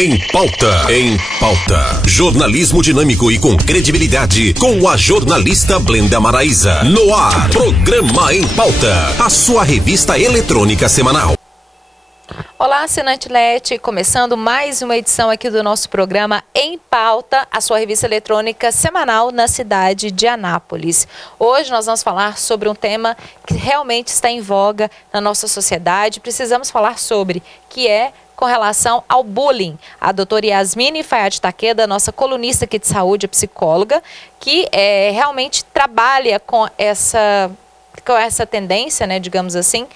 Em pauta. Em pauta. Jornalismo dinâmico e com credibilidade, com a jornalista Blenda Maraíza. No ar, Programa Em Pauta, a sua revista eletrônica semanal. Olá, assinante LET, começando mais uma edição aqui do nosso programa Em Pauta, a sua revista eletrônica semanal na cidade de Anápolis. Hoje nós vamos falar sobre um tema que realmente está em voga na nossa sociedade, precisamos falar sobre, que é com relação ao bullying. A doutora Yasmine Fayad Takeda, nossa colunista aqui de saúde, psicóloga, que realmente trabalha com essa tendência, né, digamos assim,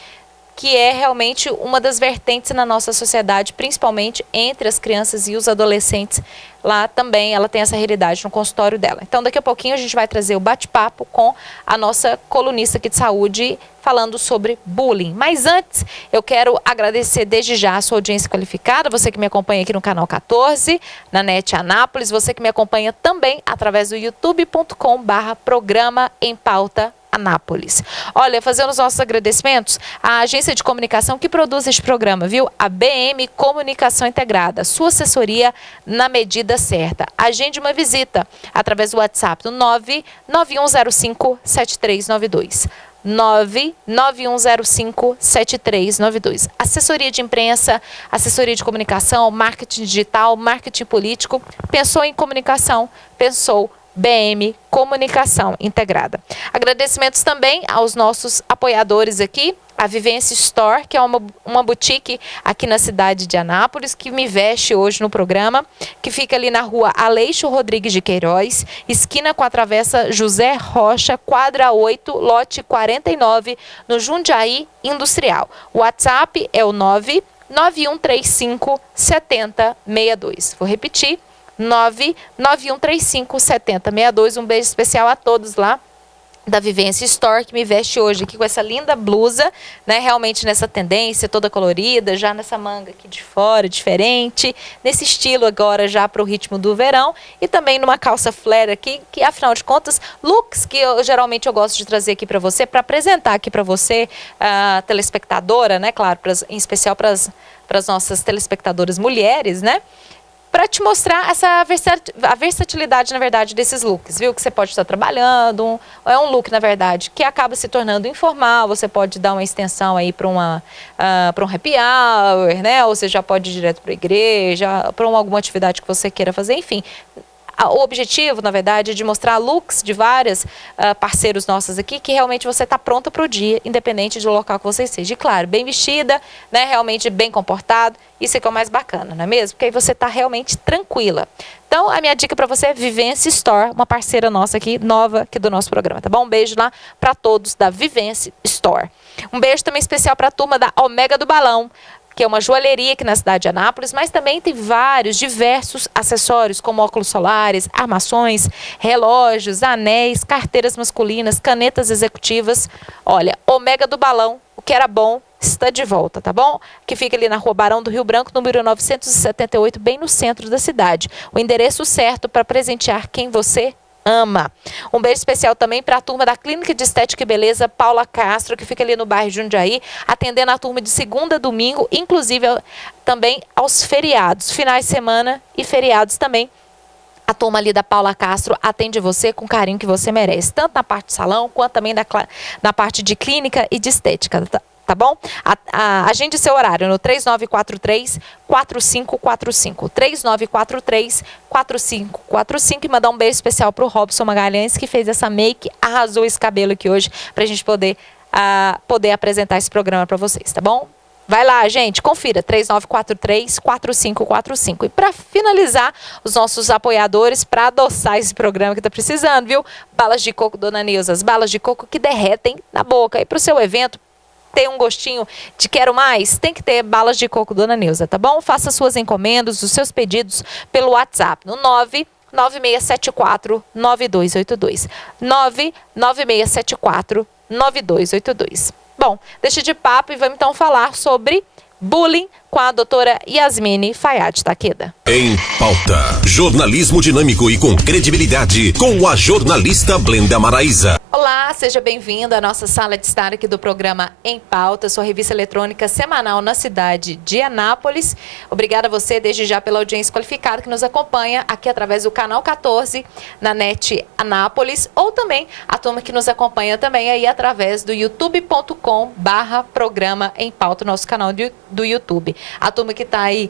que é realmente uma das vertentes na nossa sociedade, principalmente entre as crianças e os adolescentes. Lá também ela tem essa realidade no consultório dela. Então, daqui a pouquinho a gente vai trazer o bate-papo com a nossa colunista aqui de saúde, falando sobre bullying. Mas antes, eu quero agradecer desde já a sua audiência qualificada, você que me acompanha aqui no canal 14, na NET Anápolis, você que me acompanha também através do youtube.com/programa em pauta Anápolis. Olha, fazendo os nossos agradecimentos à agência de comunicação que produz este programa, viu? A BM Comunicação Integrada, sua assessoria na medida certa. Agende uma visita através do WhatsApp do 99105-7392. 99105-7392. Assessoria de imprensa, assessoria de comunicação, marketing digital, marketing político. Pensou em comunicação? Pensou BM Comunicação Integrada. Agradecimentos também aos nossos apoiadores aqui, a Vivência Store, que é uma boutique aqui na cidade de Anápolis, que me veste hoje no programa, que fica ali na rua Aleixo Rodrigues de Queiroz, esquina com a travessa José Rocha, quadra 8, lote 49, no Jundiaí Industrial. O WhatsApp é o 99135-7062. Vou repetir, 99135-7062. Um beijo especial a todos lá da Vivência Store, que me veste hoje aqui com essa linda blusa, né? Realmente nessa tendência toda colorida, já nessa manga aqui de fora, diferente, nesse estilo agora já para o ritmo do verão, e também numa calça flare aqui, que afinal de contas, looks que geralmente eu gosto de trazer aqui para você, para apresentar aqui para você, a telespectadora, né? Claro, em especial para as nossas telespectadoras mulheres, né? Para te mostrar a versatilidade, na verdade, desses looks, viu? Que você pode estar trabalhando, é um look, na verdade, que acaba se tornando informal, você pode dar uma extensão aí para um happy hour, né? Ou você já pode ir direto para a igreja, para alguma atividade que você queira fazer, enfim. O objetivo, na verdade, é de mostrar looks de vários parceiros nossos aqui, que realmente você está pronta para o dia, independente do local que você esteja. E claro, bem vestida, né, realmente bem comportado, isso é que é o mais bacana, não é mesmo? Porque aí você está realmente tranquila. Então, a minha dica para você é Vivência Store, uma parceira nossa aqui, nova aqui do nosso programa, tá bom? Um beijo lá para todos da Vivência Store. Um beijo também especial para a turma da Omega do Balão, que é uma joalheria aqui na cidade de Anápolis, mas também tem diversos acessórios, como óculos solares, armações, relógios, anéis, carteiras masculinas, canetas executivas. Olha, Omega do Balão, o que era bom está de volta, tá bom? Que fica ali na Rua Barão do Rio Branco, número 978, bem no centro da cidade. O endereço certo para presentear quem você ama. Um beijo especial também para a turma da Clínica de Estética e Beleza Paula Castro, que fica ali no bairro Jundiaí, atendendo a turma de segunda a domingo, inclusive também aos feriados, finais de semana e feriados também. A turma ali da Paula Castro atende você com o carinho que você merece, tanto na parte de salão, quanto também na parte de clínica e de estética, tá bom? Agende seu horário no 3943-4545. 3943-4545. E mandar um beijo especial pro Robson Magalhães, que fez essa make, arrasou esse cabelo aqui hoje, pra gente poder apresentar esse programa para vocês, tá bom? Vai lá, gente, confira, 3943-4545. E para finalizar, os nossos apoiadores, para adoçar esse programa que tá precisando, viu? Balas de coco Dona Neuza, as balas de coco que derretem na boca. E pro seu evento ter um gostinho de quero mais, tem que ter balas de coco Dona Neuza, tá bom? Faça suas encomendas, os seus pedidos pelo WhatsApp no 99674-9282. 99674-9282. Bom, deixa de papo e vamos então falar sobre bullying com a doutora Yasmine Fayad Takeda. Em pauta, jornalismo dinâmico e com credibilidade, com a jornalista Blenda Maraíza. Olá, Olá, seja bem-vindo à nossa sala de estar aqui do programa Em Pauta, sua revista eletrônica semanal na cidade de Anápolis. Obrigada a você desde já pela audiência qualificada que nos acompanha aqui através do canal 14 na NET Anápolis, ou também a turma que nos acompanha também aí através do youtube.com/programa Em Pauta, nosso canal do YouTube. A turma que está aí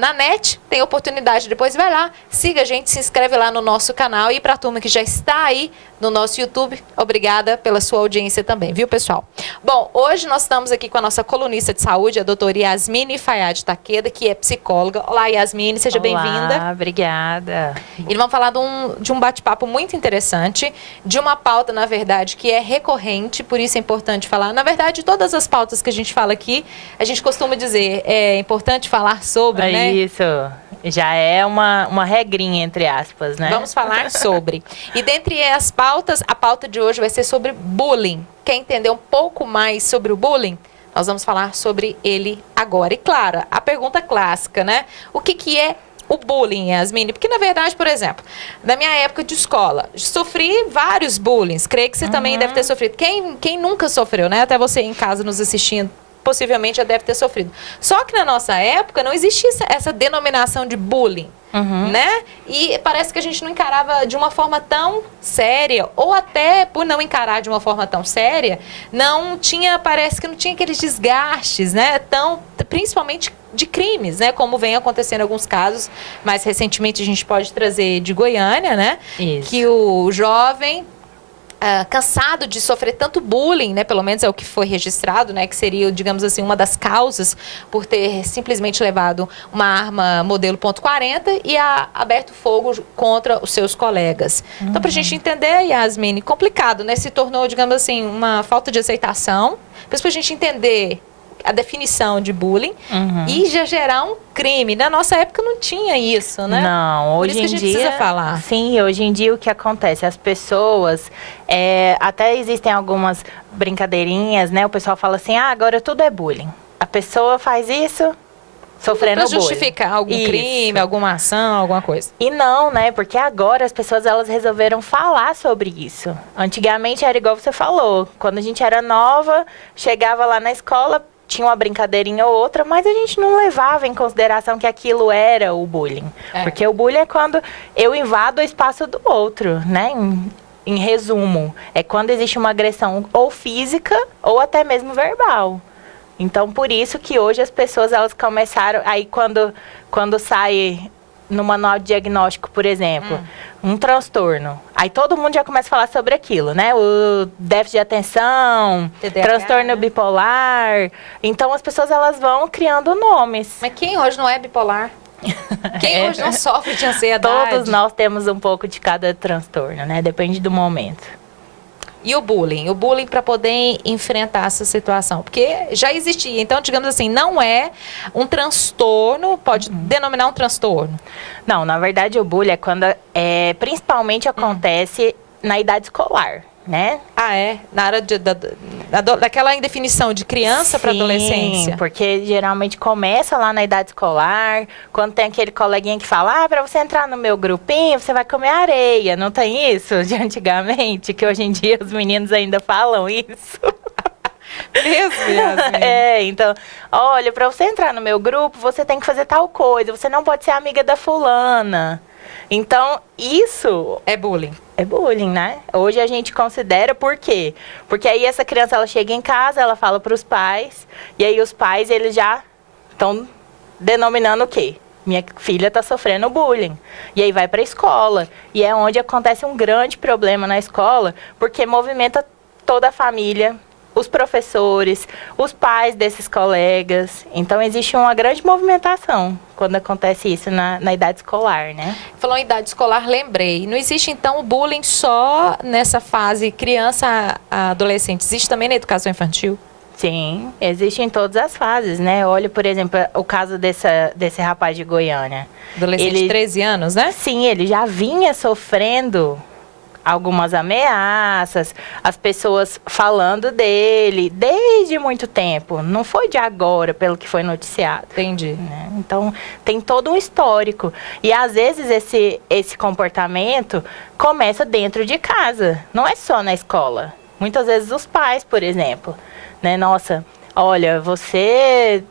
na NET tem oportunidade, depois vai lá, siga a gente, se inscreve lá no nosso canal, e para a turma que já está aí no nosso YouTube, obrigada pela sua audiência também, viu, pessoal? Bom, hoje nós estamos aqui com a nossa colunista de saúde, a doutora Yasmine Fayad Takeda, que é psicóloga. Olá, Yasmine, seja bem-vinda. Olá, obrigada. E vamos falar de um bate-papo muito interessante, de uma pauta, na verdade, que é recorrente, por isso é importante falar. Na verdade, todas as pautas que a gente fala aqui, a gente costuma dizer, é importante falar sobre, né? Isso, já é uma regrinha, entre aspas, né? Vamos falar sobre. E dentre as pautas, a pauta de hoje vai ser sobre bullying. Quer entender um pouco mais sobre o bullying? Nós vamos falar sobre ele agora. E claro, a pergunta clássica, né? O que é o bullying, Yasmine? Porque, na verdade, por exemplo, na minha época de escola, sofri vários bullying. Creio que você também deve ter sofrido. Quem nunca sofreu, né? Até você em casa nos assistindo, possivelmente já deve ter sofrido. Só que na nossa época não existia essa denominação de bullying, né? E parece que a gente não encarava de uma forma tão séria, ou até por não encarar de uma forma tão séria, parece que não tinha aqueles desgastes, né? Principalmente de crimes, né? Como vem acontecendo em alguns casos. Mais recentemente a gente pode trazer de Goiânia, né? Isso. Que o jovem cansado de sofrer tanto bullying, né, pelo menos é o que foi registrado, né, que seria, digamos assim, uma das causas por ter simplesmente levado uma arma modelo .40 e aberto fogo contra os seus colegas. Então, para a gente entender, Yasmine, complicado, né, se tornou, digamos assim, uma falta de aceitação, para a gente entender a definição de bullying e já gerar um crime. Na nossa época não tinha isso, né? Não, Por hoje isso que a em gente dia... precisa falar. Sim, hoje em dia o que acontece? As pessoas, até existem algumas brincadeirinhas, né? O pessoal fala assim, agora tudo é bullying. A pessoa faz isso sofrendo bullying. Para justificar algum crime, alguma ação, alguma coisa. E não, né? Porque agora as pessoas, elas resolveram falar sobre isso. Antigamente era igual você falou. Quando a gente era nova, chegava lá na escola, tinha uma brincadeirinha ou outra, mas a gente não levava em consideração que aquilo era o bullying. Porque o bullying é quando eu invado o espaço do outro, né? Em resumo, é quando existe uma agressão ou física ou até mesmo verbal. Então, por isso que hoje as pessoas, elas começaram... Aí, quando sai no manual de diagnóstico, por exemplo, um transtorno. Aí todo mundo já começa a falar sobre aquilo, né? O déficit de atenção, TDAH, transtorno bipolar. Então, as pessoas, elas vão criando nomes. Mas quem hoje não é bipolar? Quem hoje não sofre de ansiedade? Todos nós temos um pouco de cada transtorno, né? Depende do momento. E o bullying? O bullying para poder enfrentar essa situação. Porque já existia. Então, digamos assim, não é um transtorno, pode denominar um transtorno. Não, na verdade, o bullying é quando principalmente acontece na idade escolar, né? Ah, é? Na área daquela indefinição de criança para adolescência. Sim, porque geralmente começa lá na idade escolar, quando tem aquele coleguinha que fala, para você entrar no meu grupinho, você vai comer areia. Não tem isso de antigamente, que hoje em dia os meninos ainda falam isso. Mesmo. Então, olha, para você entrar no meu grupo, você tem que fazer tal coisa, você não pode ser amiga da fulana. Então, isso... é bullying. É bullying, né? Hoje a gente considera, por quê? Porque aí essa criança, ela chega em casa, ela fala para os pais, e aí os pais, eles já estão denominando o quê? Minha filha está sofrendo bullying. E aí vai para a escola. E é onde acontece um grande problema na escola, porque movimenta toda a família, os professores, os pais desses colegas. Então, existe uma grande movimentação quando acontece isso na idade escolar, né? Falou em idade escolar, lembrei. Não existe, então, o bullying só nessa fase criança a adolescente. Existe também na educação infantil? Sim, existe em todas as fases, né? Olha, por exemplo, o caso desse rapaz de Goiânia. Adolescente de 13 anos, né? Sim, ele já vinha sofrendo algumas ameaças, as pessoas falando dele desde muito tempo. Não foi de agora, pelo que foi noticiado. Entendi. Né? Então, tem todo um histórico. E, às vezes, esse comportamento começa dentro de casa. Não é só na escola. Muitas vezes, os pais, por exemplo. Né? Nossa, olha, você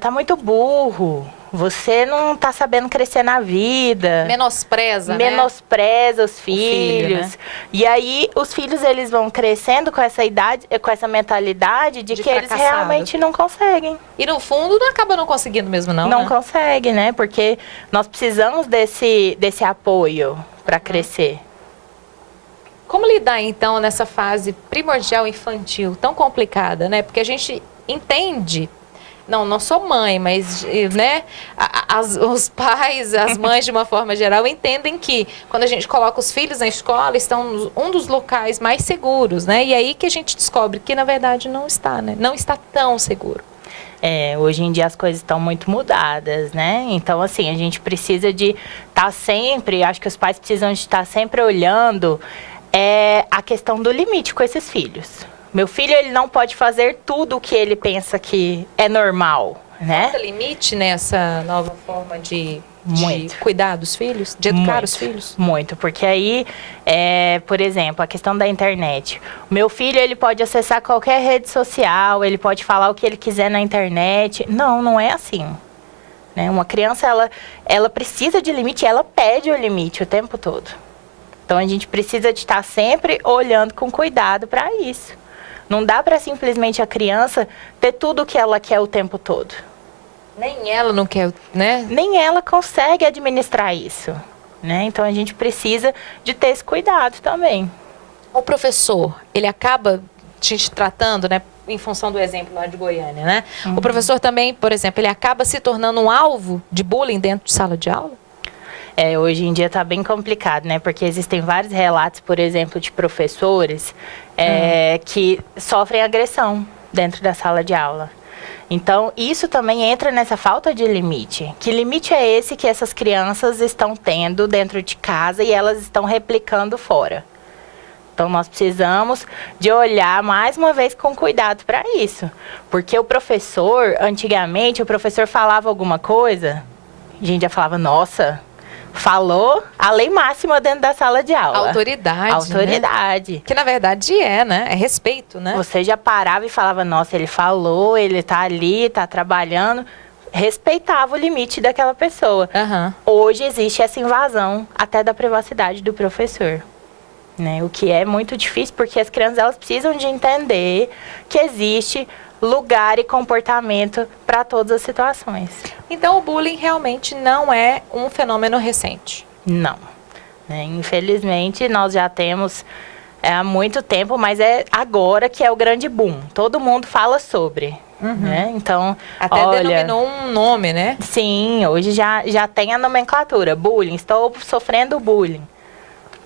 tá muito burro. Você não tá sabendo crescer na vida. Menospreza, né? Menospreza os filho, filhos. né? E aí, os filhos, eles vão crescendo com essa idade, com essa mentalidade de que eles fracassado. realmente não conseguem. E no fundo, não acaba não conseguindo mesmo, não, Não né? consegue, né? Porque nós precisamos desse apoio para crescer. Como lidar, então, nessa fase primordial infantil, tão complicada, né? Porque a gente entende... Não sou mãe, mas, né, os pais, as mães, de uma forma geral, entendem que quando a gente coloca os filhos na escola, estão um dos locais mais seguros, né? E aí que a gente descobre que, na verdade, não está, né? Não está tão seguro. Hoje em dia as coisas estão muito mudadas, né? Então, assim, a gente precisa de estar sempre, acho que os pais precisam de estar sempre olhando a questão do limite com esses filhos. Meu filho, ele não pode fazer tudo o que ele pensa que é normal, né? Falta limite nessa nova forma de Muito. cuidar dos filhos, de educar Muito, os filhos? Muito, porque aí, por exemplo, a questão da internet. O meu filho, ele pode acessar qualquer rede social, ele pode falar o que ele quiser na internet. Não é assim. Né? Uma criança, ela precisa de limite, ela pede o limite o tempo todo. Então, a gente precisa de estar sempre olhando com cuidado para isso. Não dá para simplesmente a criança ter tudo o que ela quer o tempo todo. Nem ela não quer, né? Nem ela consegue administrar isso, né? Então, a gente precisa de ter esse cuidado também. O professor, ele acaba te tratando, né? Em função do exemplo lá de Goiânia, né? O professor também, por exemplo, ele acaba se tornando um alvo de bullying dentro de sala de aula? Hoje em dia está bem complicado, né? Porque existem vários relatos, por exemplo, de professores que sofrem agressão dentro da sala de aula. Então, isso também entra nessa falta de limite. Que limite é esse que essas crianças estão tendo dentro de casa e elas estão replicando fora? Então, nós precisamos de olhar mais uma vez com cuidado para isso. Porque o professor, antigamente, o professor falava alguma coisa, a gente já falava, nossa... Falou a lei máxima dentro da sala de aula. Autoridade. Autoridade. Né? Que na verdade né? É respeito, né? Você já parava e falava, nossa, ele falou, ele tá ali, tá trabalhando. Respeitava o limite daquela pessoa. Uhum. Hoje existe essa invasão até da privacidade do professor. Né? O que é muito difícil, porque as crianças elas precisam de entender que existe lugar e comportamento para todas as situações. Então, o bullying realmente não é um fenômeno recente? Não. Infelizmente, nós já temos há muito tempo, mas é agora que é o grande boom. Todo mundo fala sobre. Né? Então, até denominou um nome, né? Sim, hoje já tem a nomenclatura. Bullying, estou sofrendo bullying.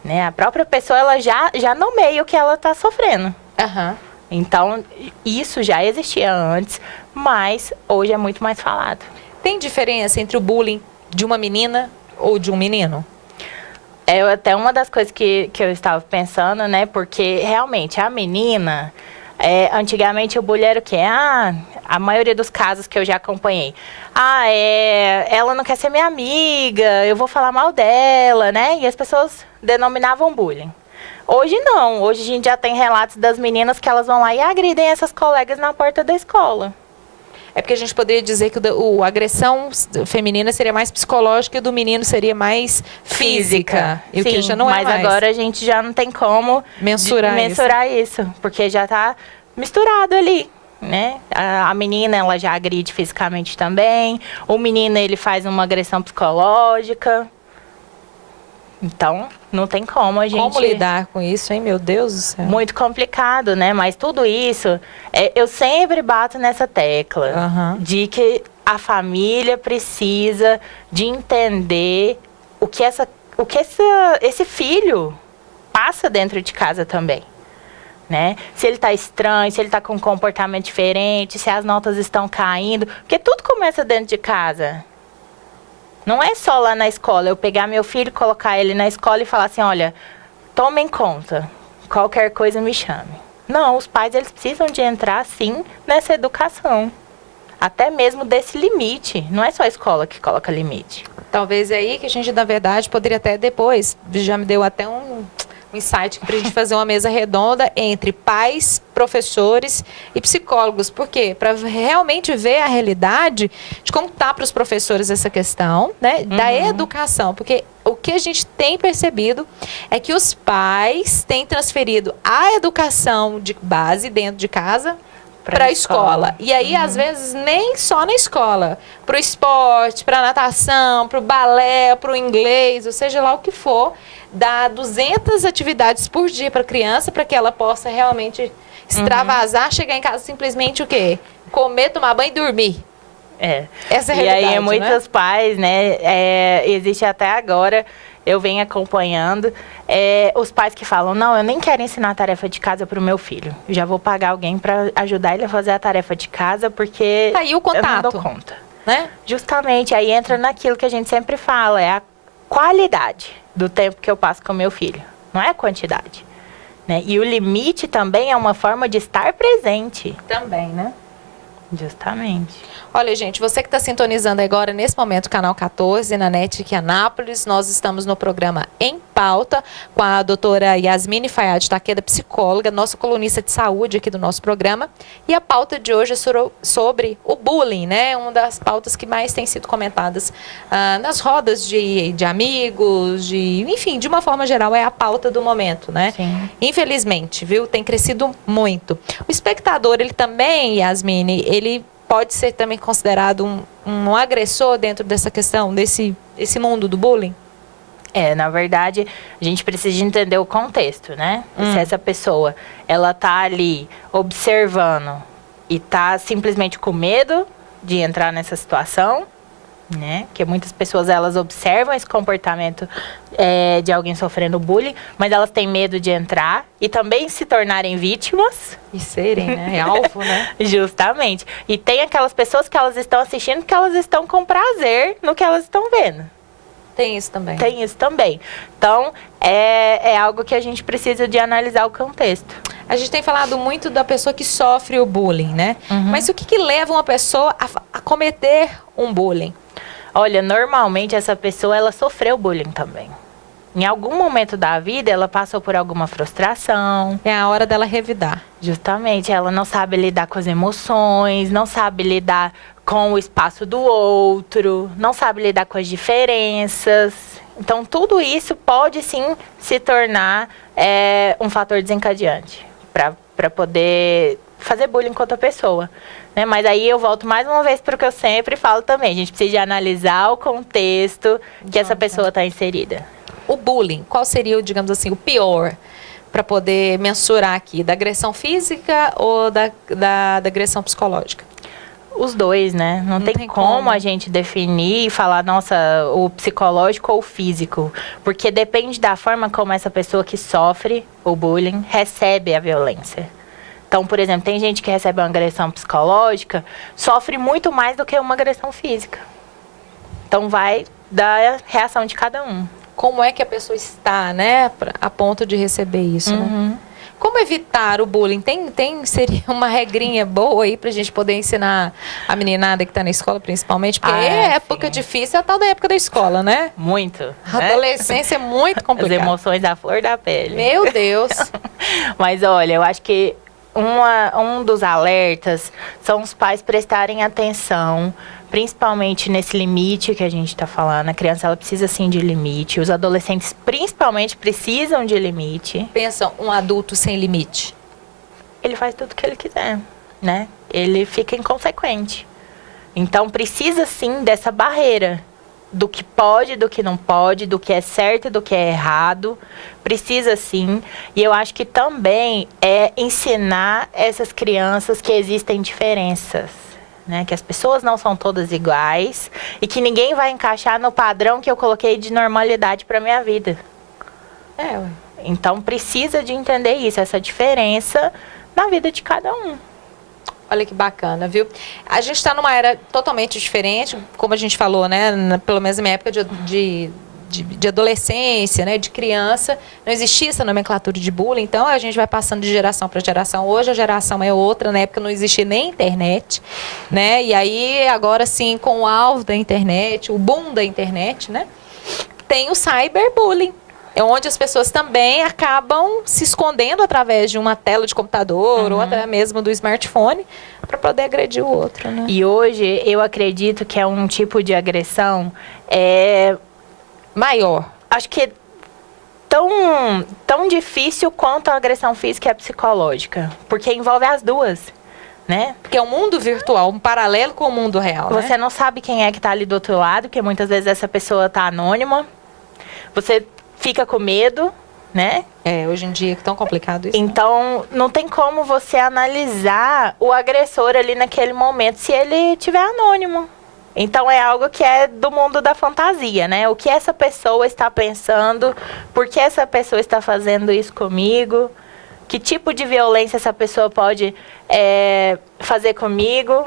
Né? A própria pessoa ela já nomeia o que ela está sofrendo. Aham. Então, isso já existia antes, mas hoje é muito mais falado. Tem diferença entre o bullying de uma menina ou de um menino? É até uma das coisas que eu estava pensando, né? Porque, realmente, a menina... antigamente, o bullying era o quê? A maioria dos casos que eu já acompanhei. Ela não quer ser minha amiga, eu vou falar mal dela, né? E as pessoas denominavam bullying. Hoje não. Hoje a gente já tem relatos das meninas que elas vão lá e agridem essas colegas na porta da escola. É porque a gente poderia dizer que a agressão feminina seria mais psicológica e do menino seria mais física. E Sim, o que já não é mas mais. agora a gente já não tem como mensurar isso. Porque já está misturado ali. Né? A menina, ela já agride fisicamente também. O menino, ele faz uma agressão psicológica. Então, não tem como a gente... Como lidar com isso, hein? Meu Deus do céu. Muito complicado, né? Mas tudo isso, eu sempre bato nessa tecla de que a família precisa de entender o que esse filho passa dentro de casa também. Né? Se ele está estranho, se ele está com um comportamento diferente, se as notas estão caindo. Porque tudo começa dentro de casa. Não é só lá na escola, eu pegar meu filho, colocar ele na escola e falar assim, olha, tomem conta, qualquer coisa me chame. Não, os pais, eles precisam de entrar, sim, nessa educação. Até mesmo desse limite. Não é só a escola que coloca limite. Talvez é aí que a gente, na verdade, poderia até depois, já me deu até um insight para a gente fazer uma mesa redonda entre pais, professores e psicólogos. Por quê? Para realmente ver a realidade de como está para os professores essa questão, né? Da educação. Porque o que a gente tem percebido é que os pais têm transferido a educação de base dentro de casa para a escola. E aí, às vezes, nem só na escola. Para o esporte, para a natação, para o balé, para o inglês, ou seja lá o que for. Dá 200 atividades por dia para a criança, para que ela possa realmente extravasar, chegar em casa simplesmente o quê? Comer, tomar banho e dormir. Essa é a realidade, e aí, muitos pais, né, existe até agora, eu venho acompanhando, os pais que falam, não, eu nem quero ensinar a tarefa de casa para o meu filho. Eu já vou pagar alguém para ajudar ele a fazer a tarefa de casa, porque tá aí o contato, eu não dou conta. Né? Justamente, aí entra naquilo que a gente sempre fala, é a qualidade do tempo que eu passo com o meu filho. Não é a quantidade. Né? E o limite também é uma forma de estar presente. Também, né? Justamente. Olha, gente, você que está sintonizando agora, nesse momento, o Canal 14, na NET Anápolis, nós estamos no programa Em Pauta, com a doutora Yasmine Fayad Takeda, psicóloga, nossa colunista de saúde aqui do nosso programa. E a pauta de hoje é sobre o bullying, né? Uma das pautas que mais tem sido comentadas nas rodas de amigos, enfim, de uma forma geral, é a pauta do momento, né? Sim. Infelizmente, viu? Tem crescido muito. O espectador, ele também, Yasmine, ele pode ser também considerado um agressor dentro dessa questão, desse mundo do bullying? Na verdade, a gente precisa de entender o contexto, né? Se essa pessoa, ela tá ali observando e tá simplesmente com medo de entrar nessa situação, né? Porque muitas pessoas, elas observam esse comportamento de alguém sofrendo bullying, mas elas têm medo de entrar e também se tornarem vítimas. E serem, né? Alvo, né? Justamente. E tem aquelas pessoas que elas estão assistindo que elas estão com prazer no que elas estão vendo. Tem isso também. Tem isso também. Então, é algo que a gente precisa de analisar o contexto. A gente tem falado muito da pessoa que sofre o bullying, né? Mas o que leva uma pessoa a cometer um bullying? Olha, normalmente essa pessoa, ela sofreu bullying também. Em algum momento da vida, ela passou por alguma frustração. É a hora dela revidar. Justamente, ela não sabe lidar com as emoções, não sabe lidar com o espaço do outro, não sabe lidar com as diferenças. Então, tudo isso pode, sim, se tornar um fator desencadeante para poder fazer bullying com outra pessoa. Né? Mas aí eu volto mais uma vez para o que eu sempre falo também. A gente precisa de analisar o contexto que essa pessoa está inserida. O bullying, qual seria, digamos assim, o pior para poder mensurar aqui? Da agressão física ou da agressão psicológica? Os dois, né? Não tem como a gente definir e falar, nossa, o psicológico ou o físico. Porque depende da forma como essa pessoa que sofre o bullying recebe a violência. Então, por exemplo, tem gente que recebe uma agressão psicológica, sofre muito mais do que uma agressão física. Então, vai da reação de cada um. Como é que a pessoa está, né, a ponto de receber isso, né? Como evitar o bullying? Seria uma regrinha boa aí pra gente poder ensinar a meninada que tá na escola, principalmente? Porque época difícil é a tal da época da escola, né? Muito. A adolescência é muito complicada. As emoções à flor da pele. Meu Deus. Mas olha, eu acho que um dos alertas são os pais prestarem atenção, principalmente nesse limite que a gente está falando. A criança, ela precisa sim de limite. Os adolescentes, principalmente, precisam de limite. Pensa, um adulto sem limite. Ele faz tudo o que ele quiser, né? Ele fica inconsequente. Então, precisa sim dessa barreira do que pode, do que não pode, do que é certo e do que é errado. Precisa sim. E eu acho que também é ensinar essas crianças que existem diferenças. Né, que as pessoas não são todas iguais e que ninguém vai encaixar no padrão que eu coloquei de normalidade para minha vida. Então, precisa de entender isso, essa diferença na vida de cada um. Olha que bacana, viu? A gente está numa era totalmente diferente, como a gente falou, né? Pelo menos na minha época de adolescência, né, de criança, não existia essa nomenclatura de bullying, então a gente vai passando de geração para geração. Hoje a geração é outra, na época não existia nem internet, né? E aí agora sim, com o auge da internet, o boom da internet, né, tem o cyberbullying. É onde as pessoas também acabam se escondendo através de uma tela de computador ou até mesmo do smartphone para poder agredir o outro, né? E hoje eu acredito que é um tipo de agressão maior. Acho que tão difícil quanto a agressão física e a psicológica, porque envolve as duas, né? Porque é um mundo virtual, um paralelo com o mundo real, Você não sabe quem é que tá ali do outro lado, porque muitas vezes essa pessoa tá anônima. Você fica com medo, né? Hoje em dia é tão complicado isso. Então, não tem como você analisar o agressor ali naquele momento se ele tiver anônimo. Então, é algo que é do mundo da fantasia, né? O que essa pessoa está pensando, por que essa pessoa está fazendo isso comigo, que tipo de violência essa pessoa pode fazer comigo.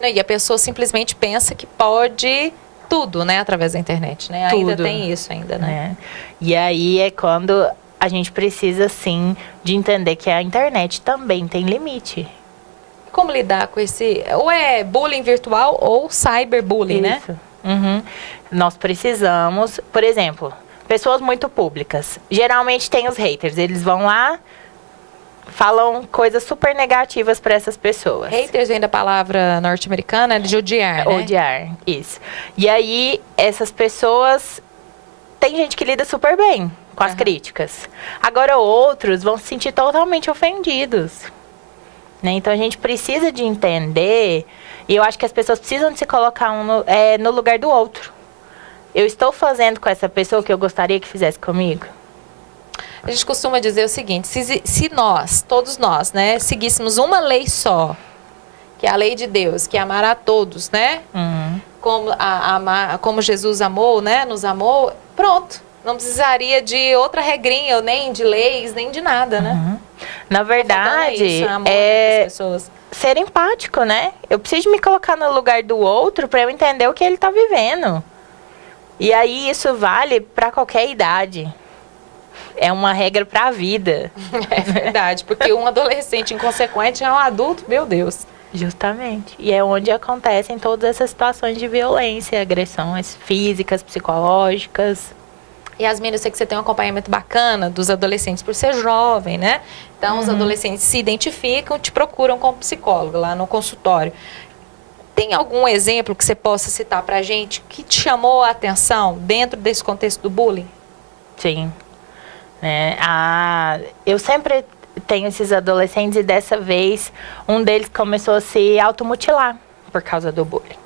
E a pessoa simplesmente pensa que pode tudo, né? Através da internet, né? Tudo. Ainda tem isso, ainda, né? E aí é quando a gente precisa, sim, de entender que a internet também tem limite. Como lidar com esse... Ou é bullying virtual ou cyberbullying, né? Isso. Nós precisamos, por exemplo, pessoas muito públicas. Geralmente tem os haters. Eles vão lá, falam coisas super negativas para essas pessoas. Haters vem da palavra norte-americana de odiar, né? Odiar, isso. E aí, essas pessoas... Tem gente que lida super bem com as críticas. Agora, outros vão se sentir totalmente ofendidos. Né? Então, a gente precisa de entender... E eu acho que as pessoas precisam de se colocar no lugar do outro. Eu estou fazendo com essa pessoa o que eu gostaria que fizesse comigo? A gente costuma dizer o seguinte, se nós, todos nós, né, seguíssemos uma lei só, que é a lei de Deus, que é amar a todos, né? Como Jesus amou, né? Nos amou, pronto. Não precisaria de outra regrinha, nem de leis, nem de nada, né? Na verdade, isso, amor das pessoas. Ser empático, né? Eu preciso me colocar no lugar do outro para eu entender o que ele está vivendo. E aí isso vale para qualquer idade. É uma regra para a vida. É verdade, porque um adolescente inconsequente é um adulto, meu Deus. Justamente. E é onde acontecem todas essas situações de violência, agressões físicas, psicológicas. Yasmin, eu sei que você tem um acompanhamento bacana dos adolescentes por ser jovem, né? Então, os adolescentes se identificam, te procuram como psicólogo lá no consultório. Tem algum exemplo que você possa citar pra gente que te chamou a atenção dentro desse contexto do bullying? Sim. Eu sempre tenho esses adolescentes e dessa vez um deles começou a se automutilar por causa do bullying.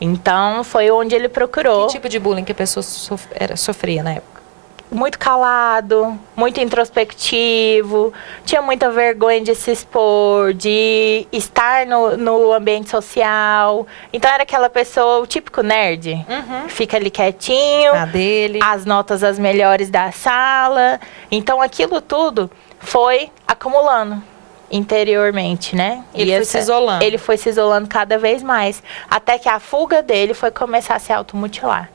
Então, foi onde ele procurou. Que tipo de bullying que a pessoa sofria na época? Muito calado, muito introspectivo, tinha muita vergonha de se expor, de estar no ambiente social. Então, era aquela pessoa, o típico nerd. Fica ali quietinho, A dele. as notas as melhores da sala. Então, aquilo tudo foi acumulando interiormente, né? Ele foi se isolando. Ele foi se isolando cada vez mais, até que a fuga dele foi começar a se automutilar.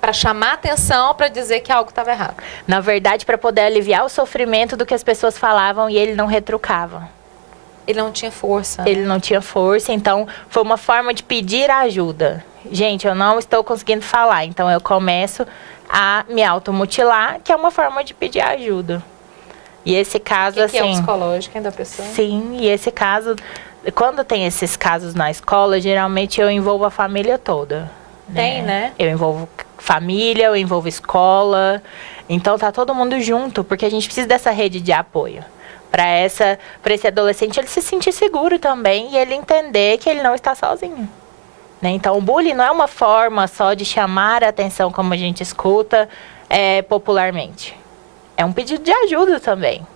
Para chamar atenção, para dizer que algo estava errado. Na verdade, para poder aliviar o sofrimento do que as pessoas falavam e ele não retrucava. Ele não tinha força. Ele não tinha força, então foi uma forma de pedir ajuda. Gente, eu não estou conseguindo falar, então eu começo a me automutilar, que é uma forma de pedir ajuda. E esse caso, que é o psicológico da pessoa? Sim, e esse caso, quando tem esses casos na escola, geralmente eu envolvo a família toda. Tem, né? Eu envolvo família, eu envolvo escola. Então tá todo mundo junto, porque a gente precisa dessa rede de apoio. Para esse adolescente ele se sentir seguro também e ele entender que ele não está sozinho. Né? Então o bullying não é uma forma só de chamar a atenção como a gente escuta popularmente. É um pedido de ajuda também.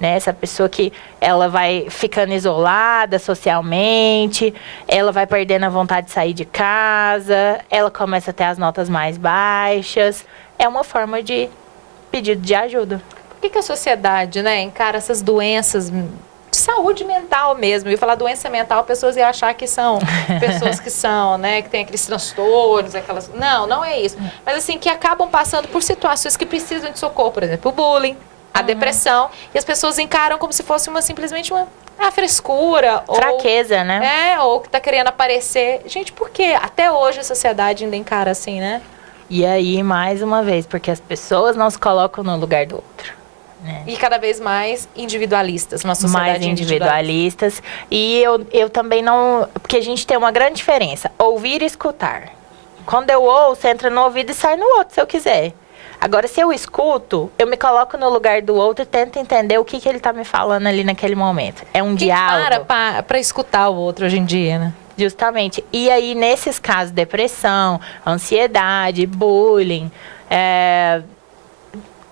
Né? Essa pessoa que ela vai ficando isolada socialmente, ela vai perdendo a vontade de sair de casa, ela começa a ter as notas mais baixas. É uma forma de pedido de ajuda. Por que a sociedade, né, encara essas doenças de saúde mental mesmo. Eu ia falar doença mental, pessoas iam achar que são pessoas que são, né, que tem aqueles transtornos, aquelas... Não é isso. Mas assim, que acabam passando por situações que precisam de socorro, por exemplo, o bullying, a depressão, e as pessoas encaram como se fosse simplesmente uma frescura. Fraqueza, né? Ou que tá querendo aparecer. Gente, por quê? Até hoje a sociedade ainda encara assim, né? E aí, mais uma vez, porque as pessoas não se colocam no lugar do outro. Né? E cada vez mais individualistas, uma sociedade mais individualistas. E eu também não... Porque a gente tem uma grande diferença. Ouvir e escutar. Quando eu ouço, entra no ouvido e sai no outro, se eu quiser. Agora, se eu escuto, eu me coloco no lugar do outro e tento entender o que ele está me falando ali naquele momento. É um diálogo. Para escutar o outro hoje em dia, né? Justamente. E aí, nesses casos, depressão, ansiedade, bullying, é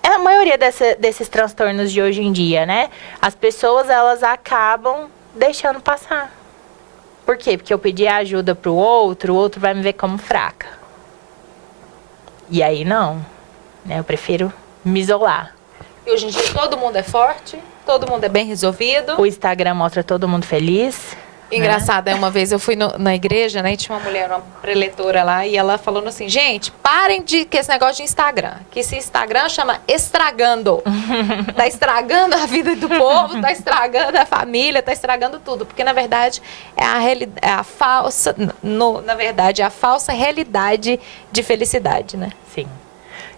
a maioria desses transtornos de hoje em dia, né? As pessoas, elas acabam deixando passar. Por quê? Porque eu pedi ajuda pro outro, o outro vai me ver como fraca. E aí, não. Né? Eu prefiro me isolar. E hoje em dia todo mundo é forte, todo mundo é bem resolvido. O Instagram mostra todo mundo feliz. Engraçado, uma vez eu fui na igreja, né, e tinha uma mulher, uma preletora lá, e ela falando assim, gente, parem com esse negócio de Instagram, que esse Instagram chama estragando. Tá estragando a vida do povo, tá estragando a família, tá estragando tudo, porque na verdade é a falsa, na verdade, é a falsa realidade de felicidade, né? Sim.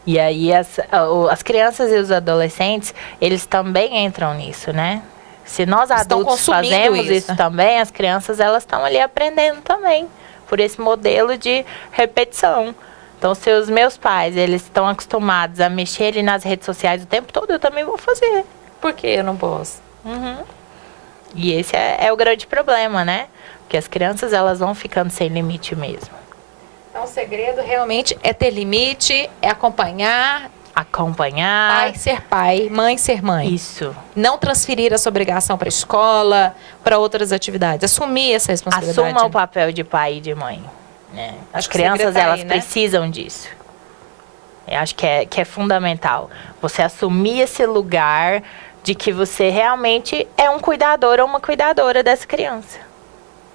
E aí as crianças e os adolescentes, eles também entram nisso, né? Se nós adultos fazemos isso também, as crianças, elas estão ali aprendendo também, por esse modelo de repetição. Então, se os meus pais, eles estão acostumados a mexer ali nas redes sociais o tempo todo, eu também vou fazer. Por que eu não posso? E esse é o grande problema, né? Porque as crianças, elas vão ficando sem limite mesmo. Então, o segredo realmente é ter limite, é acompanhar... Pai ser pai, mãe ser mãe. Isso. Não transferir essa obrigação para a escola, para outras atividades. Assumir essa responsabilidade. Assuma o papel de pai e de mãe. Né? As crianças, elas precisam disso. Eu acho que é fundamental. Você assumir esse lugar de que você realmente é um cuidador ou uma cuidadora dessa criança.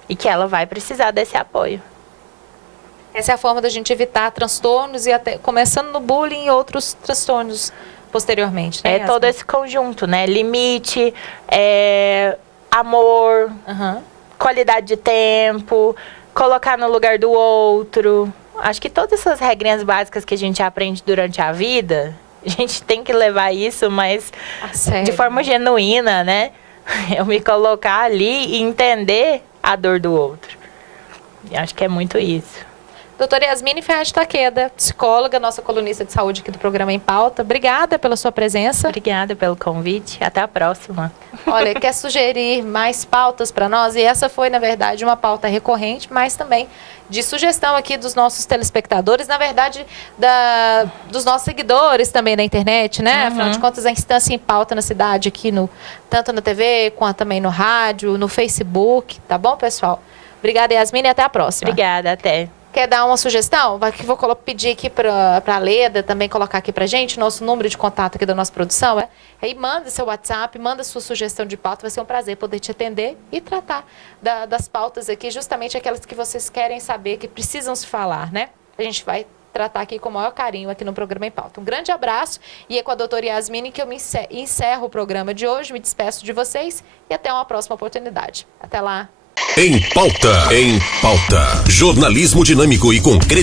E que ela vai precisar desse apoio. Essa é a forma da gente evitar transtornos e até começando no bullying e outros transtornos posteriormente, né? É todo esse conjunto, né? Limite, amor, qualidade de tempo, colocar no lugar do outro. Acho que todas essas regrinhas básicas que a gente aprende durante a vida, a gente tem que levar isso, mas de forma genuína, né? Eu me colocar ali e entender a dor do outro. E acho que é muito isso. Doutora Yasmine Ferraz de Takeda, psicóloga, nossa colunista de saúde aqui do programa Em Pauta. Obrigada pela sua presença. Obrigada pelo convite. Até a próxima. Olha, quer sugerir mais pautas para nós? E essa foi, na verdade, uma pauta recorrente, mas também de sugestão aqui dos nossos telespectadores, na verdade, dos nossos seguidores também na internet, né? Afinal de contas, a instância Em Pauta na cidade aqui, tanto na TV, quanto também no rádio, no Facebook. Tá bom, pessoal? Obrigada, Yasmine, e até a próxima. Obrigada, até. Quer dar uma sugestão? Vou pedir aqui para a Leda também colocar aqui para gente, nosso número de contato aqui da nossa produção. Aí manda seu WhatsApp, manda sua sugestão de pauta, vai ser um prazer poder te atender e tratar das pautas aqui, justamente aquelas que vocês querem saber, que precisam se falar, né? A gente vai tratar aqui com o maior carinho aqui no programa Em Pauta. Um grande abraço e é com a doutora Yasmine que eu encerro o programa de hoje, me despeço de vocês e até uma próxima oportunidade. Até lá! Em Pauta. Em Pauta. Jornalismo dinâmico e com credibilidade.